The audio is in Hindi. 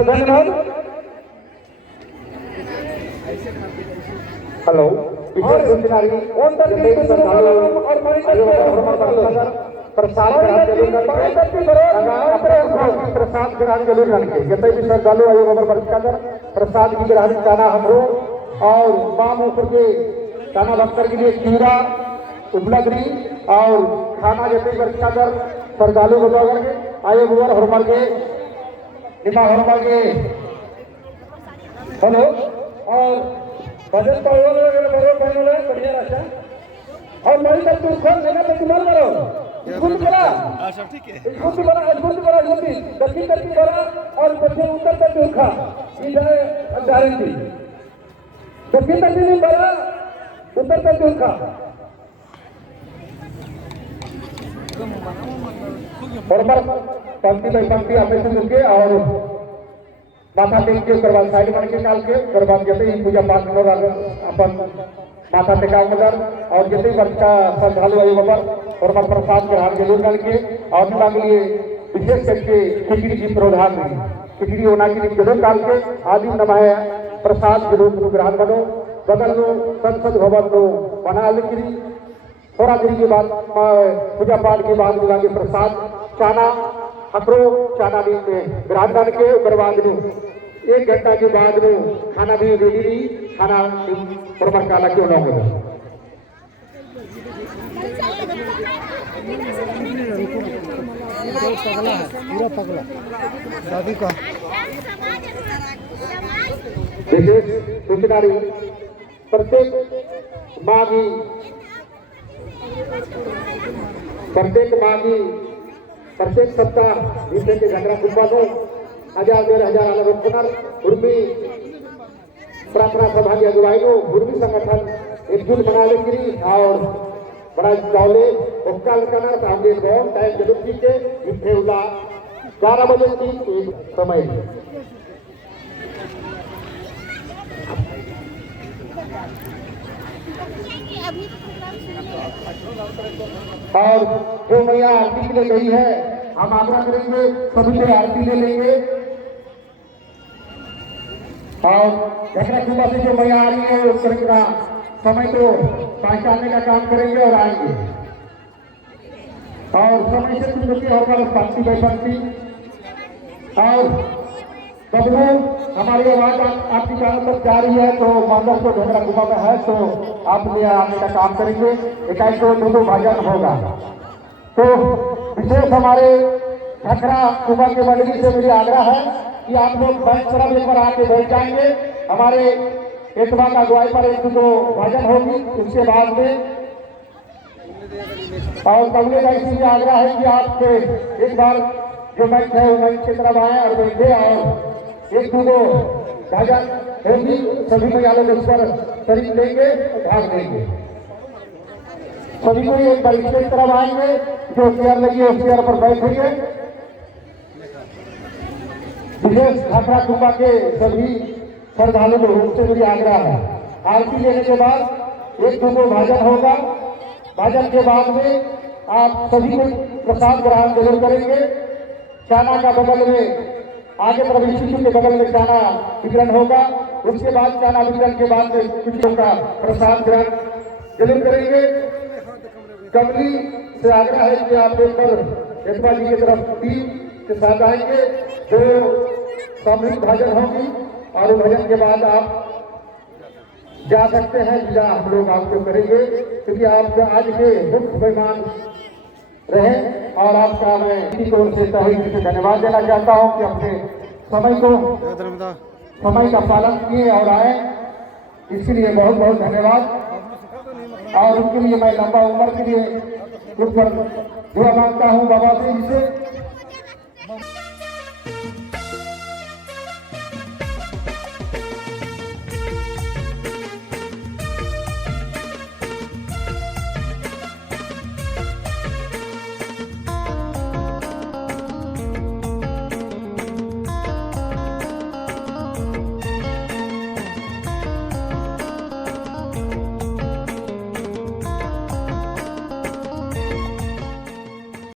तो धन्यवाद। हेलो और प्रसाद ग्रहण जरूर जैसे भी श्रद्धालु आयोग प्रसाद की ग्रहण करना हमरो और माम ऊपर के खाना भक्तर के लिए खीरा उपलब्धि और खाना जैसे वर्षाकर श्रद्धालु को करके आयोग हरमल के निमा हरमल के हेलो और भजन बढ़िया रहा और मैं तक तू खोल लेना तो तुम्हारा करो स्कूल करा सब ठीक है स्कूल बड़ा दक्षिण दक्षिण बड़ा और पश्चिम उत्तर तक दुखा इधर गारंटी दक्षिण दक्षिण बड़ा उत्तर तक दुखा बराबर पंक्ति बाई पंक्ति आपने से मिलके और माथा टेक के ऊपर साइड बन के निकाल के ऊपर जैसे ही पूजा पाठ लोग अपन माथा टेका उधर और जैसे ही वर्ष का श्रद्धालु आयु और प्रसाद ग्रहण जरूर करके और के लिए विशेष करके खिचड़ी की प्रोधान हुई खिचड़ी होना के लिए जरूर डाल के आदि नमाया प्रसाद जरूर ग्रहण बनो बगल लो संसद भवन लो बना लिखी थोड़ा देर के बाद पूजा पाठ के बाद मिला के प्रसाद चाना हकरो चाना भी ग्रहण करके उसके बाद 1 घंटा के बाद खाना भी रेडी रही खाना बराबर काला क्यों ना हो पूरा पगला शादी का विशेष सूचना प्रत्येक माँ की प्रत्येक सप्ताह जिससे के झगड़ा कुंभा को 1000 अलग पुनर् उर्मी प्रार्थना सभा की अगुवाई को उर्मी संगठन एकजुट बना लेगी और बड़ा चौले उपकाल करना सामने बहुत टाइम जरूर कीजिए इतने उला 12 बजे की समय और जो मैया आरती के लिए गई है हम आग्रह करेंगे सभी से आरती ले लेंगे और घटना सुबह से जो मैया आ रही है उस तरह का समय को पहचानने का काम करेंगे और आएंगे और समय से कुछ होकर पंक्ति बाई पंक्ति और बबलू हमारी आवाज आपकी कानों तक जा रही है तो मंदिर को ढोकरा गुफा में है तो आप ले आने का काम करेंगे इकाई को दो भजन होगा तो विशेष हमारे ढकरा गुफा के मंडली से मेरी आग्रह है कि आप लोग बैंक तरफ एक बार आके बैठ जाएंगे हमारे एतवा का अगुवाई पर 1-2 भजन होगी उसके बाद में और कमले भाई से आग्रह है कि आपके एक बार जो मंच है वो मंच की तरफ आए और बैठे और 1-2 भजन होगी सभी महिलाओं को उस पर शरीक लेंगे भाग लेंगे सभी को एक बार इसके तरफ आएंगे जो चेयर लगी है उस चेयर पर बैठेंगे विशेष खाकरा कुंभा के सभी श्रद्धालु को उनसे मेरी आग्रह है आरती लेने के बाद 1-2 भजन होगा भजन के बाद में आप सभी को प्रसाद ग्रहण जरूर करेंगे चाना का बगल में आगे प्रवेश के बगल में चाना वितरण होगा उसके बाद चाना वितरण के बाद में कुछ का प्रसाद ग्रहण जरूर करेंगे कमली से आग्रह है कि आप एक बार यशवा जी की तरफ टीम के साथ आएंगे जो सामूहिक भजन होगी और भजन के बाद आप जा सकते हैं जिला हम लोग आपको करेंगे क्योंकि आप आज के मुख्य मेहमान रहे और आपका मैं इसी ओर से तहे दिल से धन्यवाद देना चाहता हूं कि अपने समय का पालन किए और आए इसके लिए बहुत बहुत धन्यवाद और उनके लिए मैं लंबा उम्र के लिए उस पर दुआ मांगता हूं बाबा से जिसे